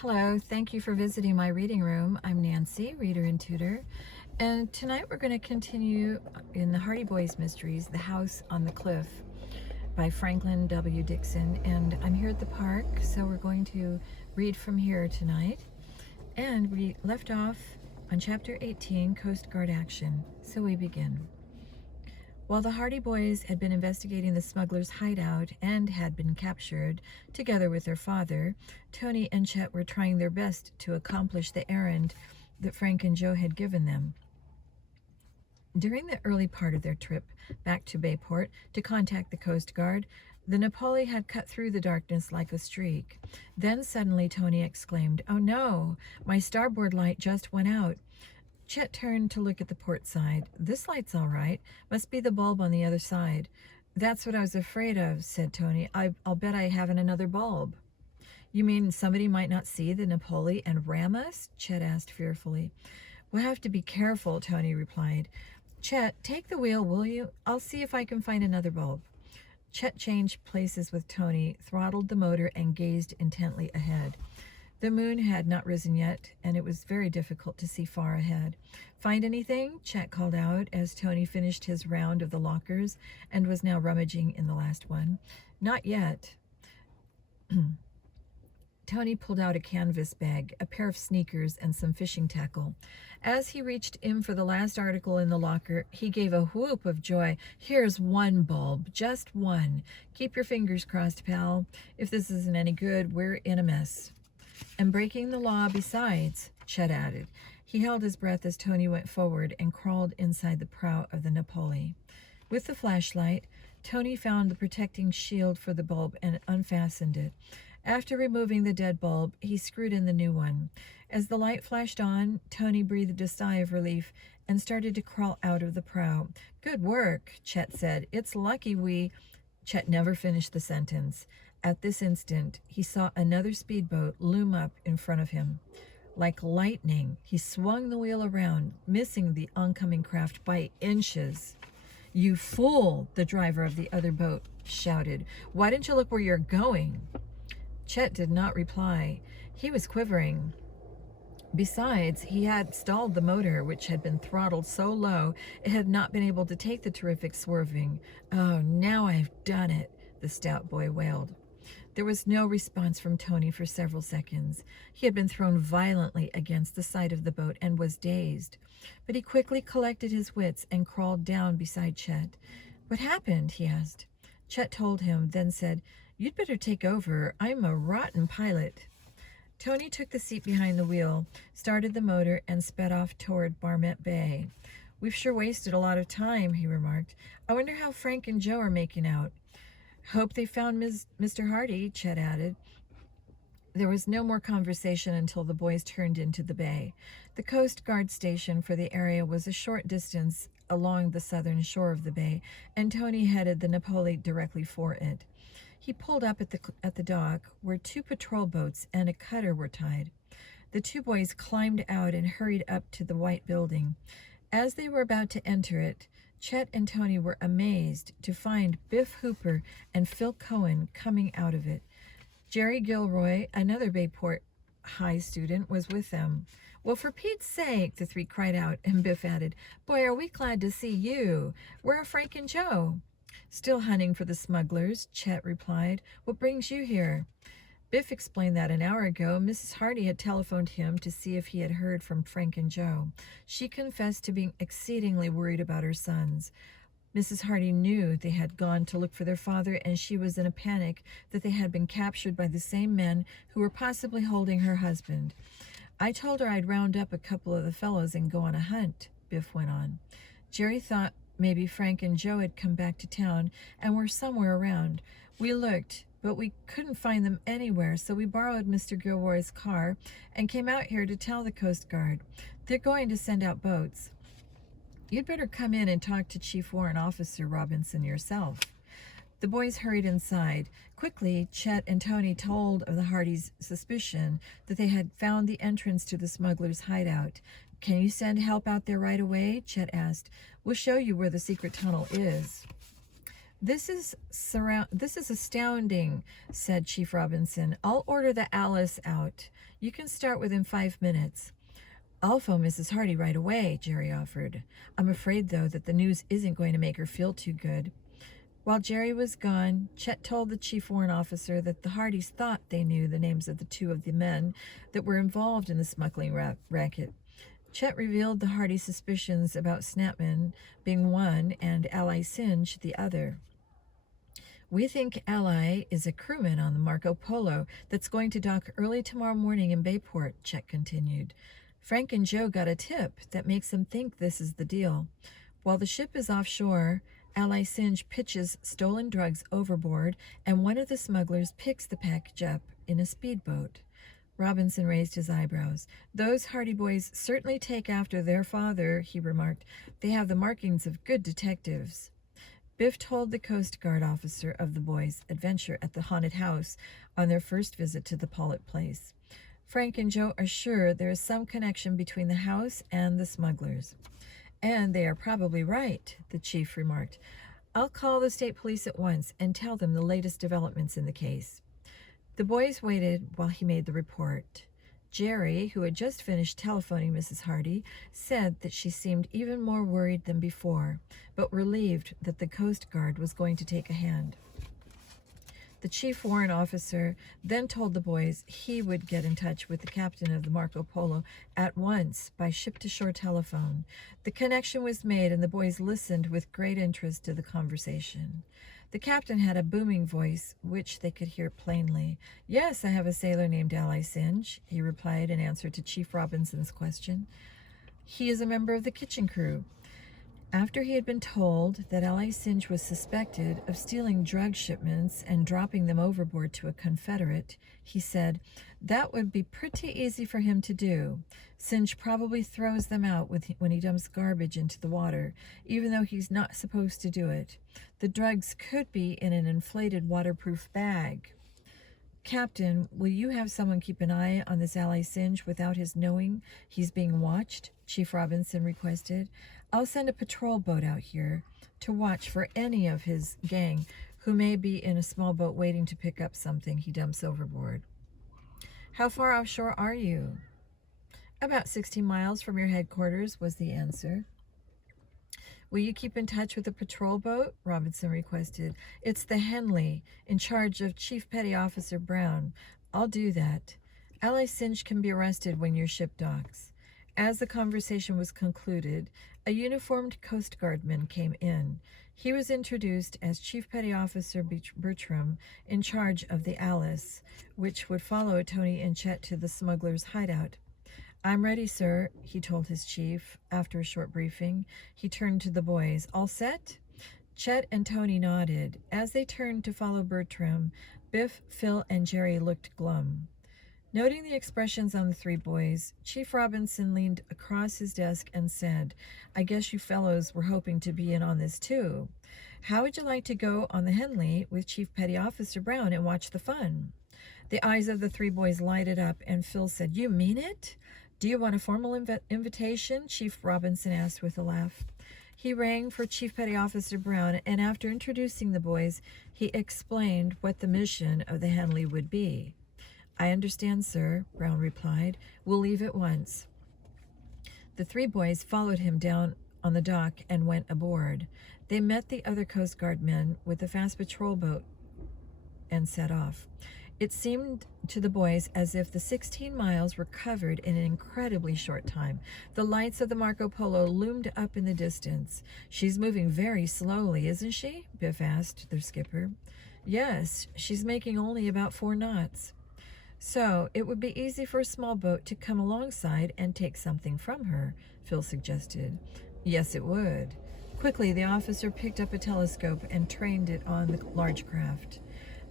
Hello, thank you for visiting my reading room. I'm Nancy, reader and tutor, and tonight we're going to continue in the Hardy Boys Mysteries, The House on the Cliff by Franklin W. Dixon, and I'm here at the park, so we're going to read from here tonight. And we left off on Chapter 18, Coast Guard Action, so we begin. While the Hardy Boys had been investigating the smugglers' hideout and had been captured, together with their father, Tony and Chet were trying their best to accomplish the errand that Frank and Joe had given them. During the early part of their trip back to Bayport to contact the Coast Guard, the Napoli had cut through the darkness like a streak. Then suddenly Tony exclaimed, "Oh no, my starboard light just went out." Chet turned to look at the port side. "This light's all right. Must be the bulb on the other side." "That's what I was afraid of," said Tony. I'll bet I haven't another bulb." "You mean somebody might not see the Napoli and ram us?" Chet asked fearfully. "We'll have to be careful," Tony replied. "Chet, take the wheel, will you? I'll see if I can find another bulb." Chet changed places with Tony, throttled the motor, and gazed intently ahead. The moon had not risen yet, and it was very difficult to see far ahead. "Find anything?" Chet called out as Tony finished his round of the lockers and was now rummaging in the last one. "Not yet." Tony pulled out a canvas bag, a pair of sneakers, and some fishing tackle. As he reached in for the last article in the locker, he gave a whoop of joy. "Here's one bulb, just one. Keep your fingers crossed, pal. If this isn't any good, we're in a mess. And breaking the law besides," Chet added. He held his breath as Tony went forward and crawled inside the prow of the Napoli. With the flashlight, Tony found the protecting shield for the bulb and unfastened it. After removing the dead bulb, he screwed in the new one. As the light flashed on, Tony breathed a sigh of relief and started to crawl out of the prow. "Good work," Chet said. "It's lucky we—" Chet never finished the sentence. At this instant, he saw another speedboat loom up in front of him. Like lightning, he swung the wheel around, missing the oncoming craft by inches. "You fool!" the driver of the other boat shouted. "Why didn't you look where you're going?" Chet did not reply. He was quivering. Besides, he had stalled the motor, which had been throttled so low it had not been able to take the terrific swerving. "Oh, now I've done it," the stout boy wailed. There was no response from Tony for several seconds. He had been thrown violently against the side of the boat and was dazed. But he quickly collected his wits and crawled down beside Chet. "What happened?" he asked. Chet told him, then said, "You'd better take over. I'm a rotten pilot." Tony took the seat behind the wheel, started the motor, and sped off toward Barmet Bay. "We've sure wasted a lot of time," he remarked. "I wonder how Frank and Joe are making out." "Hope they found Mr. Hardy," Chet added. There was no more conversation until the boys turned into the bay. The Coast Guard station for the area was a short distance along the southern shore of the bay, and Tony headed the Napoli directly for it. He pulled up at the dock, where two patrol boats and a cutter were tied. The two boys climbed out and hurried up to the white building. As they were about to enter it, Chet and Tony were amazed to find Biff Hooper and Phil Cohen coming out of it. Jerry Gilroy, another Bayport High student, was with them. "Well, for Pete's sake," the three cried out, and Biff added, "Boy, are we glad to see you. Where are Frank and Joe?" "Still hunting for the smugglers," Chet replied. "What brings you here?" Biff explained that an hour ago, Mrs. Hardy had telephoned him to see if he had heard from Frank and Joe. She confessed to being exceedingly worried about her sons. Mrs. Hardy knew they had gone to look for their father, and she was in a panic that they had been captured by the same men who were possibly holding her husband. "I told her I'd round up a couple of the fellows and go on a hunt," Biff went on. "Jerry thought maybe Frank and Joe had come back to town and were somewhere around. We looked, but we couldn't find them anywhere, so we borrowed Mr. Gilroy's car and came out here to tell the Coast Guard. They're going to send out boats. You'd better come in and talk to Chief Warrant Officer Robinson yourself." The boys hurried inside. Quickly, Chet and Tony told of the Hardys' suspicion that they had found the entrance to the smugglers' hideout. "Can you send help out there right away?" Chet asked. "We'll show you where the secret tunnel is." This is astounding," said Chief Robinson. "I'll order the Alice out. You can start within 5 minutes." "I'll phone Mrs. Hardy right away," Jerry offered. "I'm afraid, though, that the news isn't going to make her feel too good." While Jerry was gone, Chet told the chief warrant officer that the Hardys thought they knew the names of the two of the men that were involved in the smuggling racket. Chet revealed the Hardy suspicions about Snapman being one and Ally Singe the other. "We think Ally is a crewman on the Marco Polo that's going to dock early tomorrow morning in Bayport," Chet continued. "Frank and Joe got a tip that makes them think this is the deal. While the ship is offshore, Ally Singe pitches stolen drugs overboard, and one of the smugglers picks the package up in a speedboat." Robinson raised his eyebrows. "Those Hardy boys certainly take after their father," he remarked. "They have the markings of good detectives." Biff told the Coast Guard officer of the boys' adventure at the haunted house on their first visit to the Pollitt place. "Frank and Joe are sure there is some connection between the house and the smugglers." "And they are probably right," the chief remarked. "I'll call the state police at once and tell them the latest developments in the case." The boys waited while he made the report. Jerry, who had just finished telephoning Mrs. Hardy, said that she seemed even more worried than before, but relieved that the Coast Guard was going to take a hand. The chief warrant officer then told the boys he would get in touch with the captain of the Marco Polo at once by ship-to-shore telephone. The connection was made, and the boys listened with great interest to the conversation. The captain had a booming voice, which they could hear plainly. "Yes, I have a sailor named Ally Singe," he replied in answer to Chief Robinson's question. "He is a member of the kitchen crew." After he had been told that Ally Singe was suspected of stealing drug shipments and dropping them overboard to a Confederate, he said, "That would be pretty easy for him to do. Singe probably throws them out when he dumps garbage into the water, even though he's not supposed to do it. The drugs could be in an inflated waterproof bag." "Captain, will you have someone keep an eye on this Ally Singe without his knowing he's being watched?" Chief Robinson requested. "I'll send a patrol boat out here to watch for any of his gang who may be in a small boat waiting to pick up something he dumps overboard." "How far offshore are you?" "About 60 miles from your headquarters," was the answer. "Will you keep in touch with the patrol boat?" Robinson requested. "It's the Henley, in charge of Chief Petty Officer Brown." "I'll do that. Ally Singe can be arrested when your ship docks." As the conversation was concluded, a uniformed Coast Guardman came in. He was introduced as Chief Petty Officer Bertram, in charge of the Alice, which would follow Tony and Chet to the smuggler's hideout. "I'm ready, sir," he told his chief. After a short briefing, he turned to the boys. "All set?" Chet and Tony nodded. As they turned to follow Bertram, Biff, Phil, and Jerry looked glum. Noting the expressions on the three boys, Chief Robinson leaned across his desk and said, "I guess you fellows were hoping to be in on this too. How would you like to go on the Henley with Chief Petty Officer Brown and watch the fun?" The eyes of the three boys lighted up, and Phil said, "You mean it? Do you want a formal invitation?" Chief Robinson asked with a laugh. He rang for Chief Petty Officer Brown, and after introducing the boys, he explained what the mission of the Henley would be. "I understand, sir," Brown replied. "We'll leave at once." The three boys followed him down on the dock and went aboard. They met the other Coast Guard men with a fast patrol boat and set off. It seemed to the boys as if the 16 miles were covered in an incredibly short time. The lights of the Marco Polo loomed up in the distance. "She's moving very slowly, isn't she?" Biff asked their skipper. "Yes, she's making only about 4 knots. "So it would be easy for a small boat to come alongside and take something from her," Phil suggested. "Yes, it would." Quickly, the officer picked up a telescope and trained it on the large craft.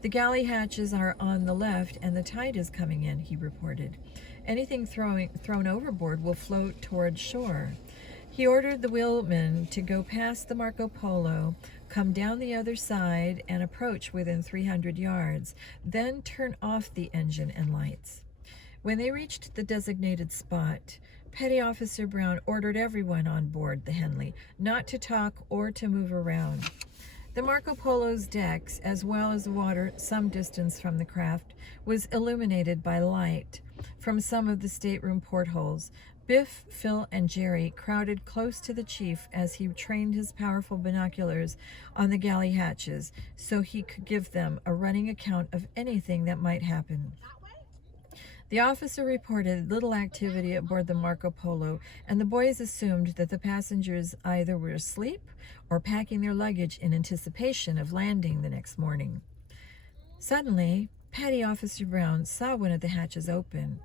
"The galley hatches are on the left, and the tide is coming in," he reported. "Anything thrown overboard will float toward shore." He ordered the wheelman to go past the Marco Polo, come down the other side, and approach within 300 yards, then turn off the engine and lights. When they reached the designated spot, Petty Officer Brown ordered everyone on board the Henley not to talk or to move around. The Marco Polo's decks, as well as the water some distance from the craft, was illuminated by light from some of the stateroom portholes. Biff, Phil, and Jerry crowded close to the chief as he trained his powerful binoculars on the galley hatches so he could give them a running account of anything that might happen. The officer reported little activity aboard the Marco Polo, and the boys assumed that the passengers either were asleep or packing their luggage in anticipation of landing the next morning. Suddenly, Petty Officer Brown saw one of the hatches open.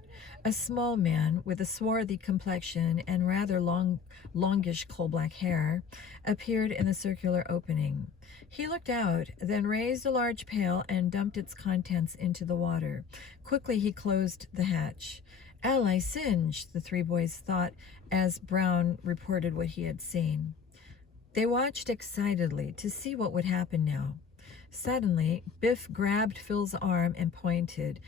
A small man with a swarthy complexion and rather longish coal-black hair appeared in the circular opening. He looked out, then raised a large pail and dumped its contents into the water. Quickly he closed the hatch. "Ally singe," the three boys thought as Brown reported what he had seen. They watched excitedly to see what would happen now. Suddenly, Biff grabbed Phil's arm and pointed.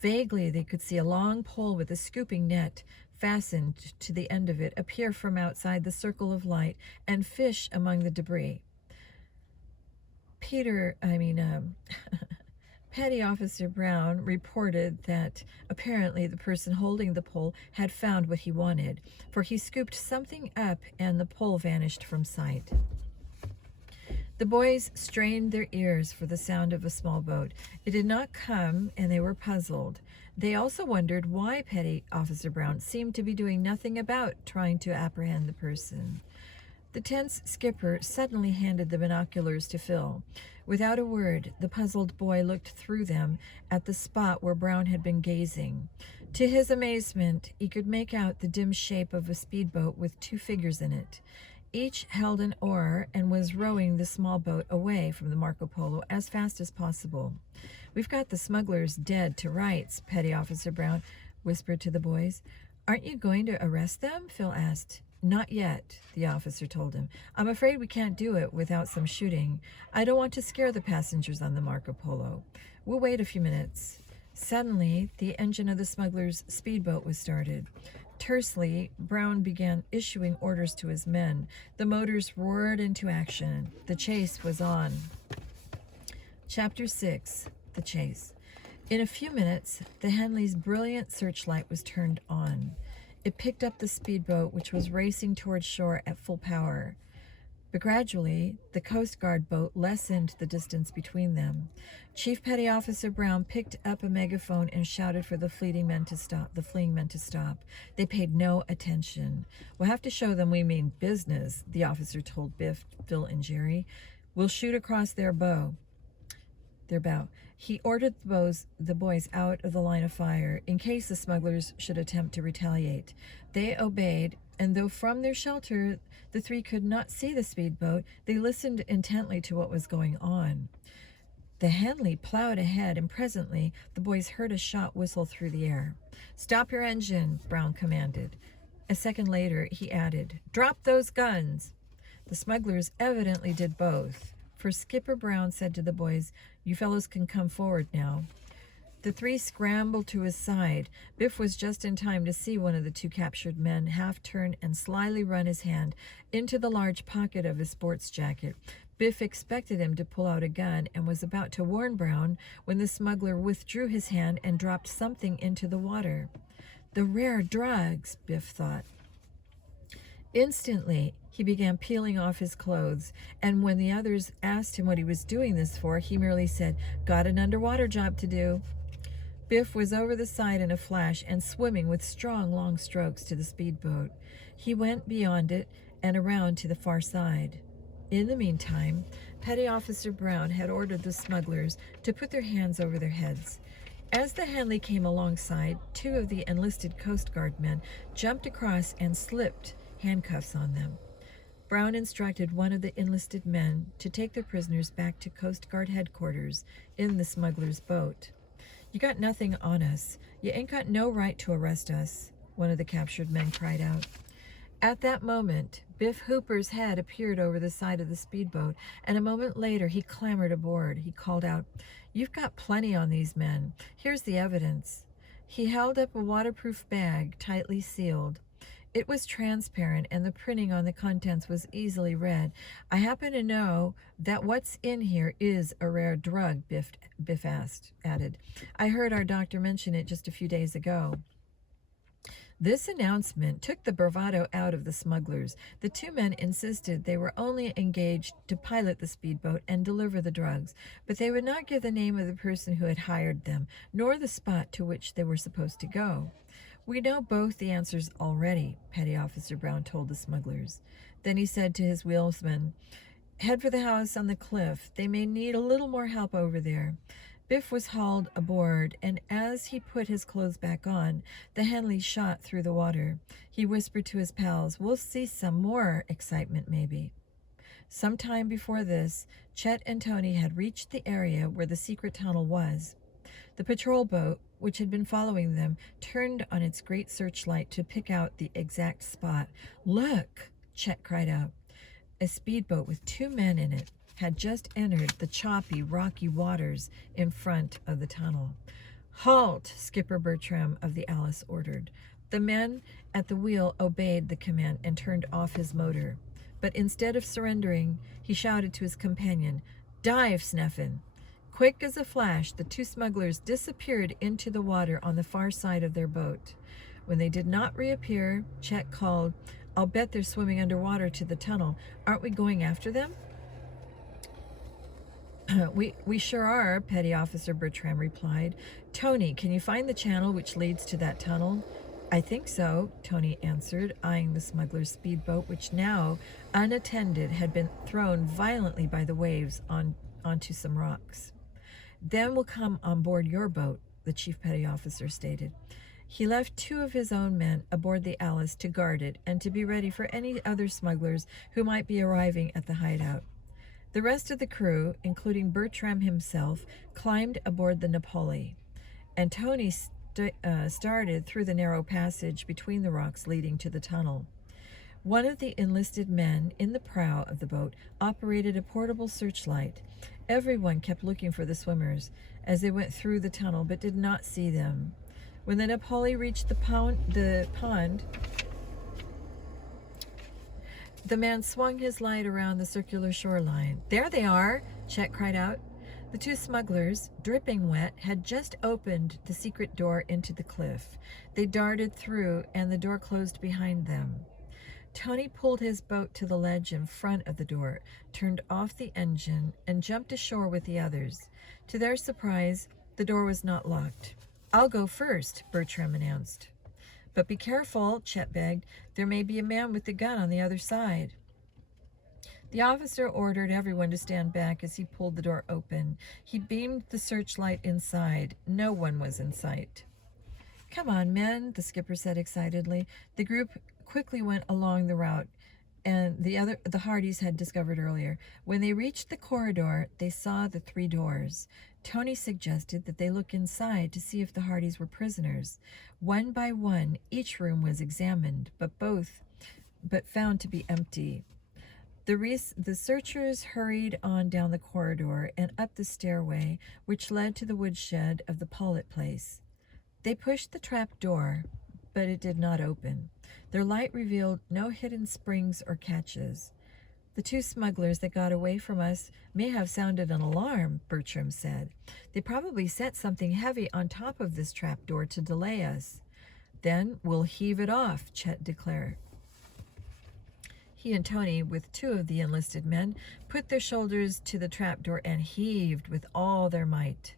Vaguely, they could see a long pole with a scooping net fastened to the end of it appear from outside the circle of light and fish among the debris. Petty Officer Brown reported that apparently the person holding the pole had found what he wanted, for he scooped something up and the pole vanished from sight. The boys strained their ears for the sound of a small boat. It did not come, and they were puzzled. They also wondered why Petty Officer Brown seemed to be doing nothing about trying to apprehend the person. The tense skipper suddenly handed the binoculars to Phil. Without a word, the puzzled boy looked through them at the spot where Brown had been gazing. To his amazement, he could make out the dim shape of a speedboat with two figures in it. Each held an oar and was rowing the small boat away from the Marco Polo as fast as possible. "We've got the smugglers dead to rights," Petty Officer Brown whispered to the boys. "Aren't you going to arrest them?" Phil asked. "Not yet," the officer told him. "I'm afraid we can't do it without some shooting. I don't want to scare the passengers on the Marco Polo. We'll wait a few minutes." Suddenly, the engine of the smugglers' speedboat was started. Tersely, Brown began issuing orders to his men. The motors roared into action. The chase was on. Chapter 6. The Chase. In a few minutes, the Henley's brilliant searchlight was turned on. It picked up the speedboat, which was racing toward shore at full power. But gradually, the Coast Guard boat lessened the distance between them. Chief Petty Officer Brown picked up a megaphone and shouted for the fleeing men to stop. They paid no attention. "We'll have to show them we mean business," the officer told Biff, Phil, and Jerry. "We'll shoot across their bow." He ordered the boys out of the line of fire in case the smugglers should attempt to retaliate. They obeyed, and though from their shelter the three could not see the speedboat, they listened intently to what was going on. The Henley plowed ahead, and presently the boys heard a shot whistle through the air. "Stop your engine," Brown commanded. A second later, he added, "Drop those guns." The smugglers evidently did both, for Skipper Brown said to the boys, "You fellows can come forward now." The three scrambled to his side. Biff was just in time to see one of the two captured men half turn and slyly run his hand into the large pocket of his sports jacket. Biff expected him to pull out a gun and was about to warn Brown when the smuggler withdrew his hand and dropped something into the water. "The rare drugs," Biff thought. Instantly, he began peeling off his clothes, and when the others asked him what he was doing this for, he merely said, "Got an underwater job to do." Biff was over the side in a flash and swimming with strong, long strokes to the speedboat. He went beyond it and around to the far side. In the meantime, Petty Officer Brown had ordered the smugglers to put their hands over their heads. As the Henley came alongside, two of the enlisted Coast Guard men jumped across and slipped handcuffs on them. Brown instructed one of the enlisted men to take the prisoners back to Coast Guard headquarters in the smuggler's boat. "You got nothing on us. You ain't got no right to arrest us," one of the captured men cried out. At that moment, Biff Hooper's head appeared over the side of the speedboat, and a moment later he clambered aboard. He called out, "You've got plenty on these men. Here's the evidence." He held up a waterproof bag, tightly sealed. It was transparent, and the printing on the contents was easily read. I happen to know that what's in here is a rare drug, Biff added. I heard our doctor mention it just a few days ago. This announcement took the bravado out of the smugglers. The two men insisted they were only engaged to pilot the speedboat and deliver the drugs, but they would not give the name of the person who had hired them, nor the spot to which they were supposed to go. We know both the answers already, Petty Officer Brown told the smugglers. Then he said to his wheelsman, "Head for the house on the cliff. They may need a little more help over there." Biff was hauled aboard, and as he put his clothes back on, the Henley shot through the water. He whispered to his pals, "We'll see some more excitement, maybe." Some time before this, Chet and Tony had reached the area where the secret tunnel was. The patrol boat, which had been following them, turned on its great searchlight to pick out the exact spot. "Look!" Chet cried out. A speedboat with two men in it had just entered the choppy, rocky waters in front of the tunnel. "Halt!" Skipper Bertram of the Alice ordered. The man at the wheel obeyed the command and turned off his motor. But instead of surrendering, he shouted to his companion, "Dive, Snuffin!" Quick as a flash, the two smugglers disappeared into the water on the far side of their boat. When they did not reappear, Chet called, "I'll bet they're swimming underwater to the tunnel. Aren't we going after them?" We sure are," Petty Officer Bertram replied. "Tony, can you find the channel which leads to that tunnel?" "I think so," Tony answered, eyeing the smuggler's speedboat, which now, unattended, had been thrown violently by the waves onto some rocks. "Then we'll come on board your boat," the chief petty officer stated. He left two of his own men aboard the Alice to guard it and to be ready for any other smugglers who might be arriving at the hideout. The rest of the crew, including Bertram himself, climbed aboard the Napoli, and Tony started through the narrow passage between the rocks leading to the tunnel. One of the enlisted men in the prow of the boat operated a portable searchlight. Everyone kept looking for the swimmers as they went through the tunnel, but did not see them. When the Napoli reached the pond, the man swung his light around the circular shoreline. "There they are!" Chet cried out. The two smugglers, dripping wet, had just opened the secret door into the cliff. They darted through, and the door closed behind them. Tony pulled his boat to the ledge in front of the door, turned off the engine, and jumped ashore with the others. To their surprise, the door was not locked. "I'll go first," Bertram announced. "But be careful," Chet begged. "There may be a man with a gun on the other side." The officer ordered everyone to stand back as he pulled the door open. He beamed the searchlight inside. No one was in sight. "Come on, men," the skipper said excitedly. The group quickly went along the route and the Hardys had discovered earlier. When they reached the corridor, they saw the three doors. Tony suggested that they look inside to see if the Hardys were prisoners. One by one, each room was examined, but found to be empty. The searchers hurried on down the corridor and up the stairway, which led to the woodshed of the Pollitt place. They pushed the trap door, but it did not open. Their light revealed no hidden springs or catches. "The two smugglers that got away from us may have sounded an alarm," Bertram said. "They probably set something heavy on top of this trap door to delay us." "Then we'll heave it off," Chet declared. He and Tony, with two of the enlisted men, put their shoulders to the trapdoor and heaved with all their might.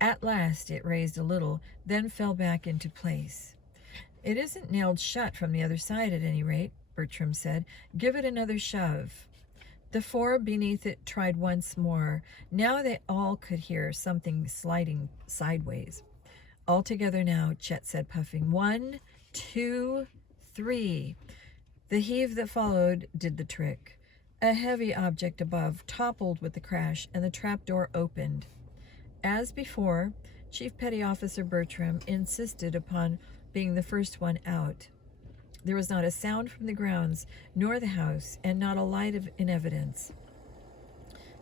At last it raised a little, then fell back into place. "It isn't nailed shut from the other side at any rate," Bertram said. "Give it another shove." The four beneath it tried once more. Now they all could hear something sliding sideways. "All together now," Chet said, puffing. "1, 2, 3. The heave that followed did the trick. A heavy object above toppled with the crash, and the trapdoor opened. As before, Chief Petty Officer Bertram insisted upon being the first one out. There was not a sound from the grounds, nor the house, and not a light in evidence.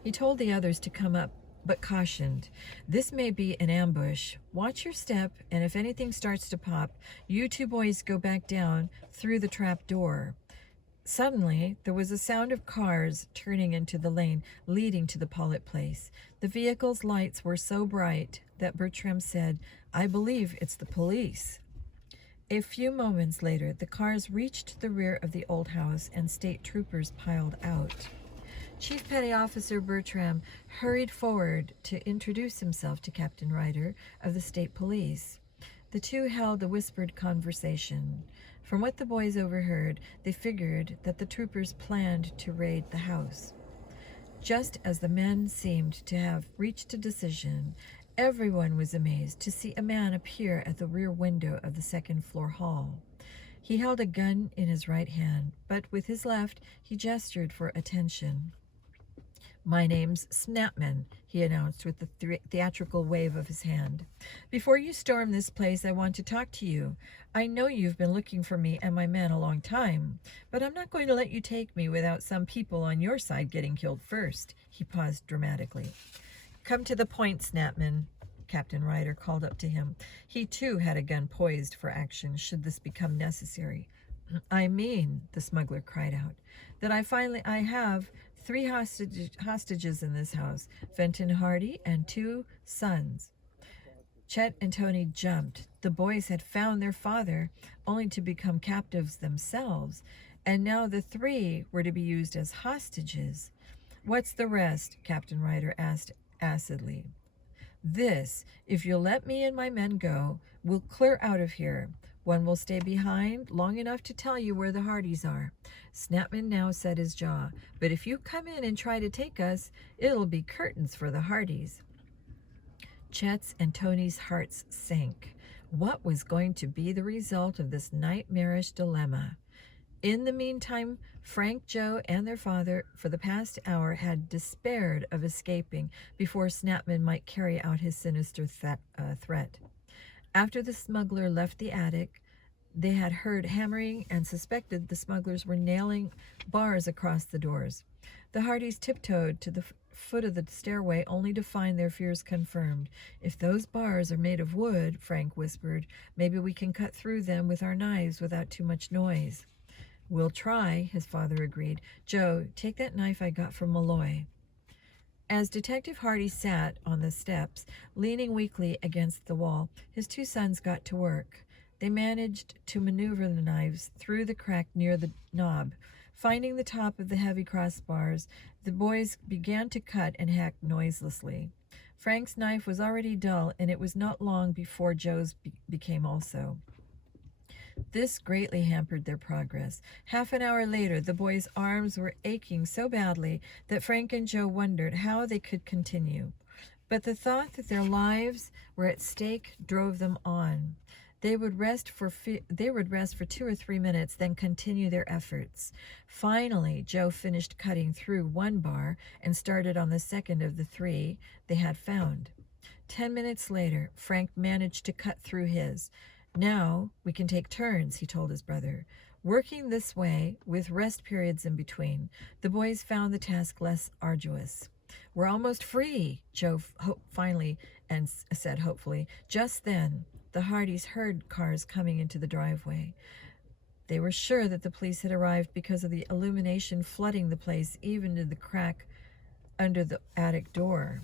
He told the others to come up but cautioned, "This may be an ambush. Watch your step, and if anything starts to pop, you two boys go back down through the trap door." Suddenly, there was a sound of cars turning into the lane leading to the Pollitt place. The vehicle's lights were so bright that Bertram said, "I believe it's the police." A few moments later, the cars reached the rear of the old house and state troopers piled out. Chief Petty Officer Bertram hurried forward to introduce himself to Captain Ryder of the state police. The two held a whispered conversation. From what the boys overheard, they figured that the troopers planned to raid the house. Just as the men seemed to have reached a decision, everyone was amazed to see a man appear at the rear window of the second-floor hall. He held a gun in his right hand, but with his left he gestured for attention. "My name's Snapman," he announced with a theatrical wave of his hand. "Before you storm this place, I want to talk to you. I know you've been looking for me and my men a long time, but I'm not going to let you take me without some people on your side getting killed first." He paused dramatically. "Come to the point, Snapman," Captain Ryder called up to him. He, too, had a gun poised for action should this become necessary. "I mean," the smuggler cried out, "that I have 3 hostages in this house, Fenton Hardy and 2 sons." Chet and Tony jumped. The boys had found their father, only to become captives themselves, and now the 3 were to be used as hostages. "What's the rest?" Captain Ryder asked acidly. "This: if you'll let me and my men go, we'll clear out of here. One will stay behind long enough to tell you where the Hardys are." Snapman now set his jaw. "But if you come in and try to take us, it'll be curtains for the Hardys." Chet's and Tony's hearts sank. What was going to be the result of this nightmarish dilemma? In the meantime, Frank, Joe, and their father, for the past hour, had despaired of escaping before Snapman might carry out his sinister threat. After the smuggler left the attic, they had heard hammering and suspected the smugglers were nailing bars across the doors. The Hardys tiptoed to the foot of the stairway only to find their fears confirmed. "If those bars are made of wood," Frank whispered, "maybe we can cut through them with our knives without too much noise." "We'll try," his father agreed. "Joe, take that knife I got from Malloy." As Detective Hardy sat on the steps, leaning weakly against the wall, his 2 sons got to work. They managed to maneuver the knives through the crack near the knob. Finding the top of the heavy crossbars, the boys began to cut and hack noiselessly. Frank's knife was already dull, and it was not long before Joe's became also. This greatly hampered their progress. Half an hour later, the boys' arms were aching so badly that Frank and Joe wondered how they could continue. But the thought that their lives were at stake drove them on. They would rest for 2 or 3 minutes, then continue their efforts. Finally, Joe finished cutting through 1 bar and started on the second of the 3 they had found. 10 minutes later, Frank managed to cut through his. "Now we can take turns," he told his brother. Working this way, with rest periods in between, the boys found the task less arduous. "We're almost free," Joe finally said hopefully. Just then, the Hardys heard cars coming into the driveway. They were sure that the police had arrived because of the illumination flooding the place, even to the crack under the attic door.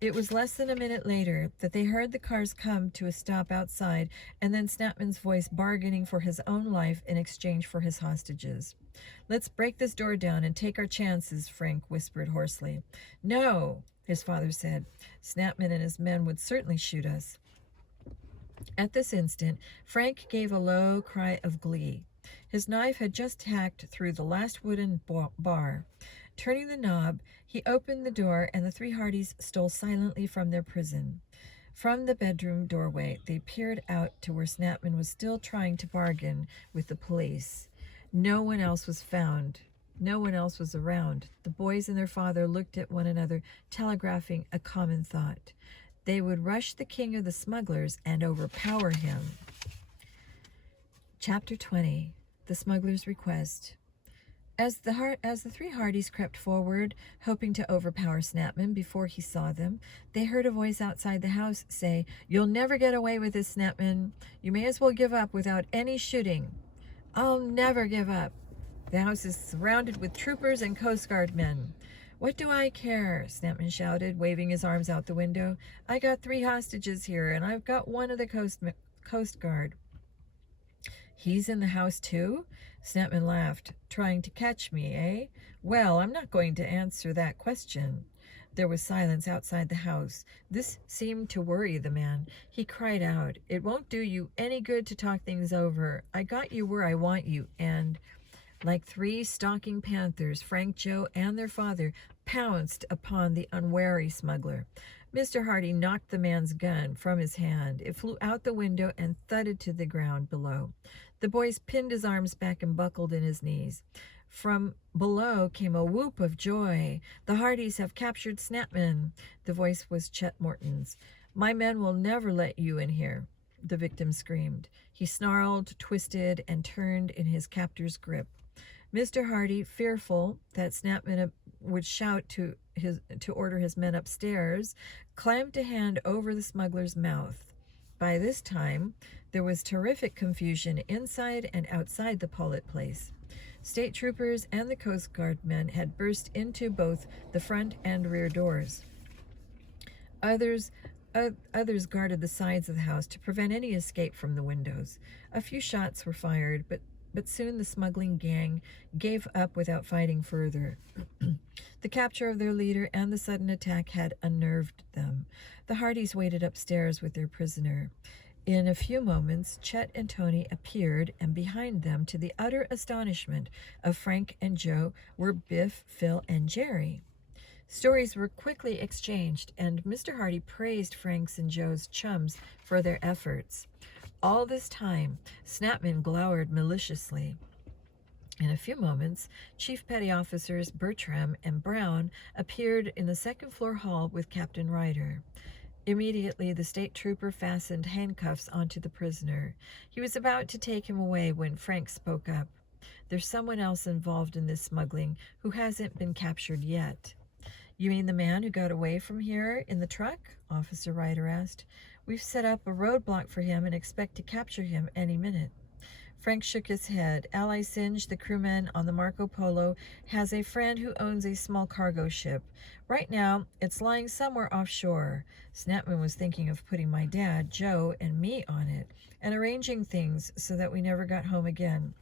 It was less than a minute later that they heard the cars come to a stop outside, and then Snapman's voice bargaining for his own life in exchange for his hostages. "Let's break this door down and take our chances," Frank whispered hoarsely. "No," his father said. "Snapman and his men would certainly shoot us." At this instant, Frank gave a low cry of glee. His knife had just hacked through the last wooden bar. Turning the knob, he opened the door, and the 3 Hardys stole silently from their prison. From the bedroom doorway, they peered out to where Snapman was still trying to bargain with the police. No one else was found. No one else was around. The boys and their father looked at one another, telegraphing a common thought. They would rush the king of the smugglers and overpower him. Chapter 20. The Smuggler's Request. As the three Hardys crept forward, hoping to overpower Snapman before he saw them, they heard a voice outside the house say, "You'll never get away with this, Snapman. You may as well give up without any shooting." "I'll never give up. The house is surrounded with troopers and Coast Guard men." "What do I care?" Snapman shouted, waving his arms out the window. "I got 3 hostages here, and I've got one of the Coast Guard." "He's in the house too?" Snapman laughed. "Trying to catch me, eh? Well, I'm not going to answer that question." There was silence outside the house. This seemed to worry the man. He cried out, "It won't do you any good to talk things over. I got you where I want you," and like 3 stalking panthers, Frank, Joe, and their father pounced upon the unwary smuggler. Mr. Hardy knocked the man's gun from his hand. It flew out the window and thudded to the ground below. The boys pinned his arms back and buckled in his knees. From below came a whoop of joy. "The Hardys have captured Snapman." The voice was Chet Morton's. "My men will never let you in here," the victim screamed. He snarled, twisted, and turned in his captor's grip. Mr. Hardy, fearful that Snapman would shout to order his men upstairs, clamped a hand over the smuggler's mouth. By this time, there was terrific confusion inside and outside the Pollitt place. State troopers and the Coast Guard men had burst into both the front and rear doors. Others guarded the sides of the house to prevent any escape from the windows. A few shots were fired, but soon the smuggling gang gave up without fighting further. The capture of their leader and the sudden attack had unnerved them. The Hardys waited upstairs with their prisoner. In a few moments, Chet and Tony appeared, and behind them, to the utter astonishment of Frank and Joe, were Biff, Phil, and Jerry. Stories were quickly exchanged, and Mr. Hardy praised Frank's and Joe's chums for their efforts. All this time, Snapman glowered maliciously. In a few moments, Chief Petty Officers Bertram and Brown appeared in the second-floor hall with Captain Ryder. Immediately, the state trooper fastened handcuffs onto the prisoner. He was about to take him away when Frank spoke up. "There's someone else involved in this smuggling who hasn't been captured yet." "You mean the man who got away from here in the truck?" Officer Ryder asked. "We've set up a roadblock for him and expect to capture him any minute." Frank shook his head. "Ally Singe, the crewman on the Marco Polo, has a friend who owns a small cargo ship. Right now, it's lying somewhere offshore. Snapman was thinking of putting my dad, Joe, and me on it, and arranging things so that we never got home again."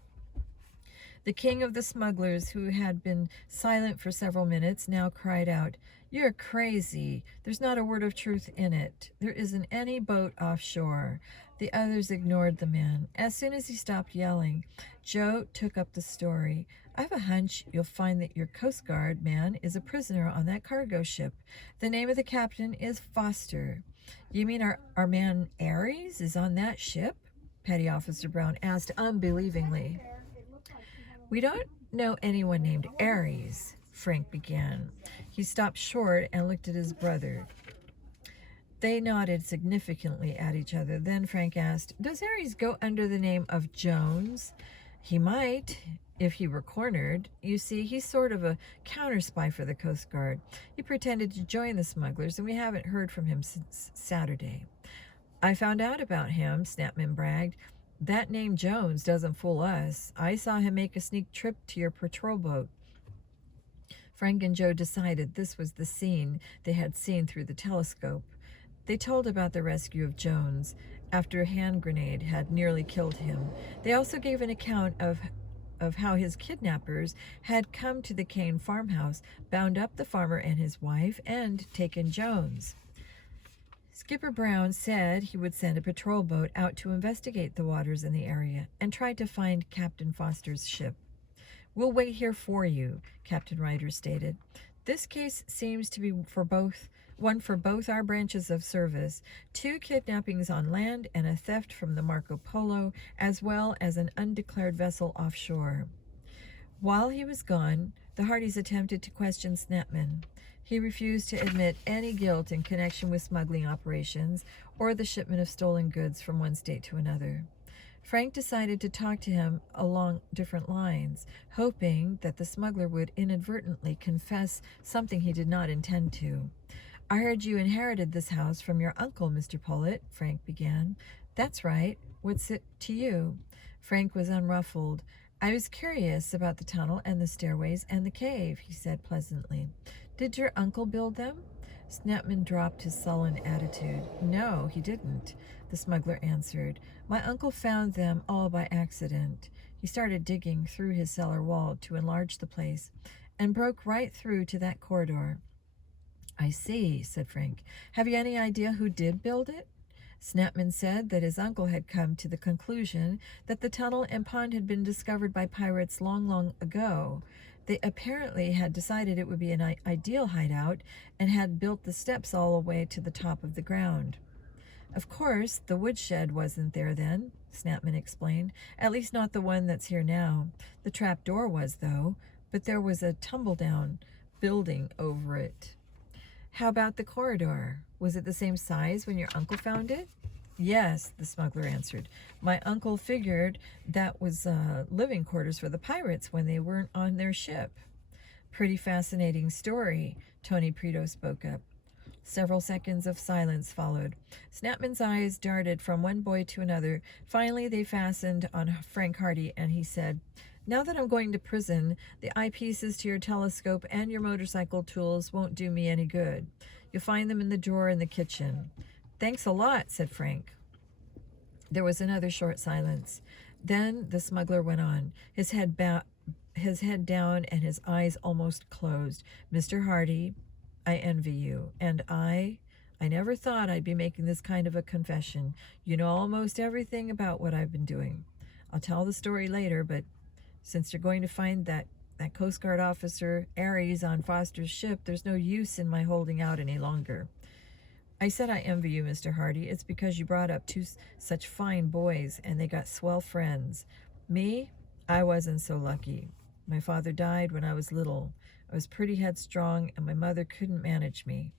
The king of the smugglers, who had been silent for several minutes, now cried out, "You're crazy. There's not a word of truth in it. There isn't any boat offshore." The others ignored the man. As soon as he stopped yelling, Joe took up the story. "I've a hunch you'll find that your Coast Guard man is a prisoner on that cargo ship. The name of the captain is Foster." "You mean our man Aries is on that ship?" Petty Officer Brown asked unbelievingly. "We don't know anyone named Aries," Frank began. He stopped short and looked at his brother. They nodded significantly at each other. Then Frank asked, "Does Aries go under the name of Jones?" "He might, if he were cornered. You see, he's sort of a counter-spy for the Coast Guard. He pretended to join the smugglers, and we haven't heard from him since Saturday." "I found out about him," Snapman bragged. "That name Jones doesn't fool us. I saw him make a sneak trip to your patrol boat." Frank and Joe decided this was the scene they had seen through the telescope. They told about the rescue of Jones after a hand grenade had nearly killed him. They also gave an account of how his kidnappers had come to the Kane farmhouse, bound up the farmer and his wife, and taken Jones. Skipper Brown said he would send a patrol boat out to investigate the waters in the area and try to find Captain Foster's ship. "We'll wait here for you," Captain Ryder stated. "This case seems to be one for both our branches of service: 2 kidnappings on land and a theft from the Marco Polo, as well as an undeclared vessel offshore." While he was gone, the Hardys attempted to question Snapman. He refused to admit any guilt in connection with smuggling operations or the shipment of stolen goods from one state to another. Frank decided to talk to him along different lines, hoping that the smuggler would inadvertently confess something he did not intend to. "I heard you inherited this house from your uncle, Mr. Pullet," Frank began. "That's right. What's it to you?" Frank was unruffled. "I was curious about the tunnel and the stairways and the cave," he said pleasantly. "Did your uncle build them?" Snapman dropped his sullen attitude. "No, he didn't," the smuggler answered. "My uncle found them all by accident. He started digging through his cellar wall to enlarge the place and broke right through to that corridor." "I see," said Frank. "Have you any idea who did build it?" Snapman said that his uncle had come to the conclusion that the tunnel and pond had been discovered by pirates long, long ago. They apparently had decided it would be an ideal hideout and had built the steps all the way to the top of the ground. "Of course, the woodshed wasn't there then," Snapman explained. "At least not the one that's here now. The trap door was, though, but there was a tumble-down building over it." "How about the corridor? Was it the same size when your uncle found it?" "Yes," the smuggler answered. "My uncle figured that was living quarters for the pirates when they weren't on their ship." "Pretty fascinating story," Tony Preto spoke up. Several seconds of silence followed. Snapman's eyes darted from one boy to another. Finally, they fastened on Frank Hardy, and he said, "Now that I'm going to prison, the eyepieces to your telescope and your motorcycle tools won't do me any good. You'll find them in the drawer in the kitchen." "Thanks a lot," said Frank. There was another short silence. Then the smuggler went on, his head down and his eyes almost closed. "Mr. Hardy, I envy you, and I never thought I'd be making this kind of a confession. You know almost everything about what I've been doing. I'll tell the story later, but since you're going to find that Coast Guard officer Aries on Foster's ship, there's no use in my holding out any longer. I said I envy you, Mr. Hardy. It's because you brought up two such fine boys, and they got swell friends. Me, I wasn't so lucky. My father died when I was little. I was pretty headstrong, and my mother couldn't manage me.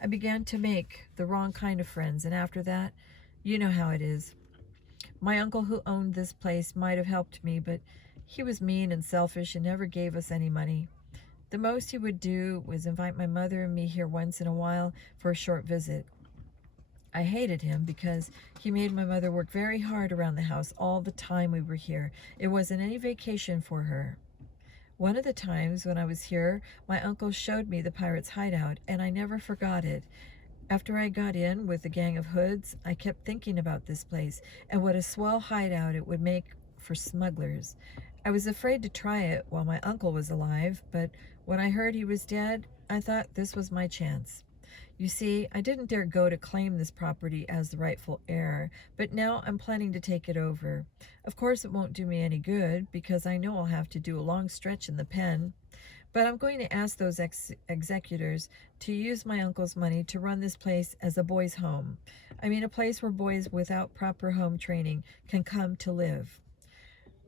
I began to make the wrong kind of friends, and after that, you know how it is. My uncle who owned this place might have helped me, but he was mean and selfish and never gave us any money. The most he would do was invite my mother and me here once in a while for a short visit. I hated him because he made my mother work very hard around the house all the time we were here. It wasn't any vacation for her. One of the times when I was here, my uncle showed me the pirates' hideout, and I never forgot it. After I got in with the gang of hoods, I kept thinking about this place and what a swell hideout it would make for smugglers. I was afraid to try it while my uncle was alive, but when I heard he was dead, I thought this was my chance. You see, I didn't dare go to claim this property as the rightful heir, but now I'm planning to take it over. Of course, it won't do me any good, because I know I'll have to do a long stretch in the pen, but I'm going to ask those executors to use my uncle's money to run this place as a boys' home. I mean, a place where boys without proper home training can come to live."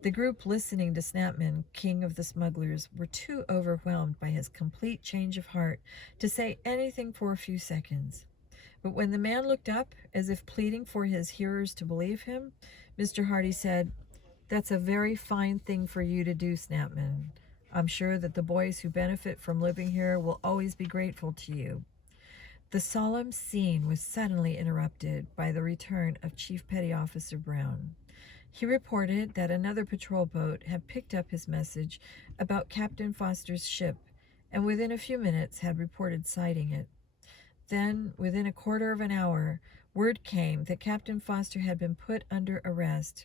The group listening to Snapman, king of the smugglers, were too overwhelmed by his complete change of heart to say anything for a few seconds. But when the man looked up, as if pleading for his hearers to believe him, Mr. Hardy said, "That's a very fine thing for you to do, Snapman. I'm sure that the boys who benefit from living here will always be grateful to you." The solemn scene was suddenly interrupted by the return of Chief Petty Officer Brown. He reported that another patrol boat had picked up his message about Captain Foster's ship, and within a few minutes had reported sighting it. Then, within a quarter of an hour, word came that Captain Foster had been put under arrest,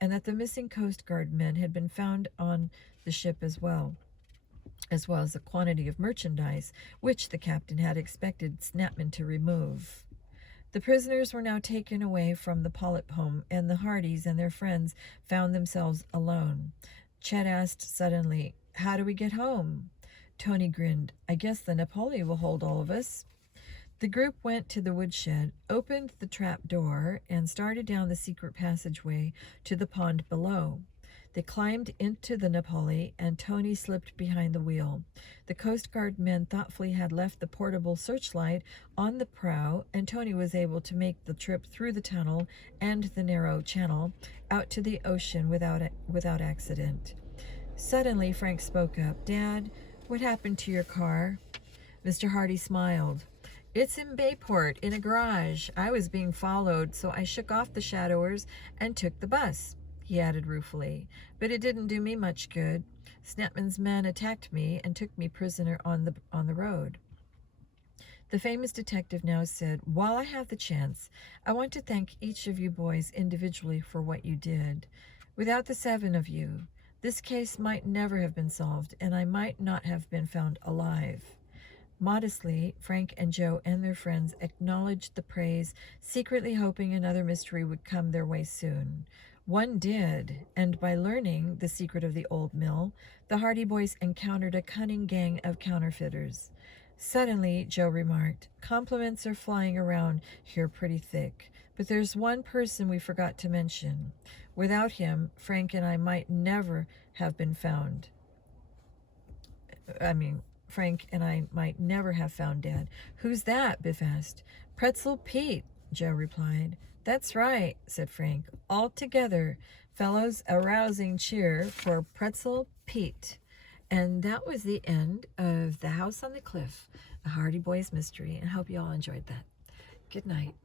and that the missing Coast Guard men had been found on the ship as well as a quantity of merchandise, which the captain had expected Snapman to remove. The prisoners were now taken away from the Pollitt home, and the Hardys and their friends found themselves alone. Chet asked suddenly, "How do we get home?" Tony grinned. "I guess the Napoli will hold all of us." The group went to the woodshed, opened the trap door, and started down the secret passageway to the pond below. They climbed into the Napoli, and Tony slipped behind the wheel. The Coast Guard men thoughtfully had left the portable searchlight on the prow, and Tony was able to make the trip through the tunnel and the narrow channel out to the ocean without accident. Suddenly, Frank spoke up. "Dad, what happened to your car?" Mr. Hardy smiled. "It's in Bayport, in a garage. I was being followed, so I shook off the shadowers and took the bus," he added ruefully. "But it didn't do me much good. Snapman's men attacked me and took me prisoner on the road." The famous detective now said, "While I have the chance, I want to thank each of you boys individually for what you did. Without the 7 of you, this case might never have been solved, and I might not have been found alive." Modestly, Frank and Joe and their friends acknowledged the praise, secretly hoping another mystery would come their way soon. One did, and by learning the secret of the old mill, the Hardy boys encountered a cunning gang of counterfeiters. Suddenly, Joe remarked, "Compliments are flying around here pretty thick, but there's one person we forgot to mention. Without him, Frank and I might never have been found. Frank and I might never have found Dad." "Who's that?" Biff asked. "Pretzel Pete," Joe replied. "That's right," said Frank. "All together, fellows, a rousing cheer for Pretzel Pete." And that was the end of The House on the Cliff, a Hardy Boys mystery, and I hope you all enjoyed that. Good night.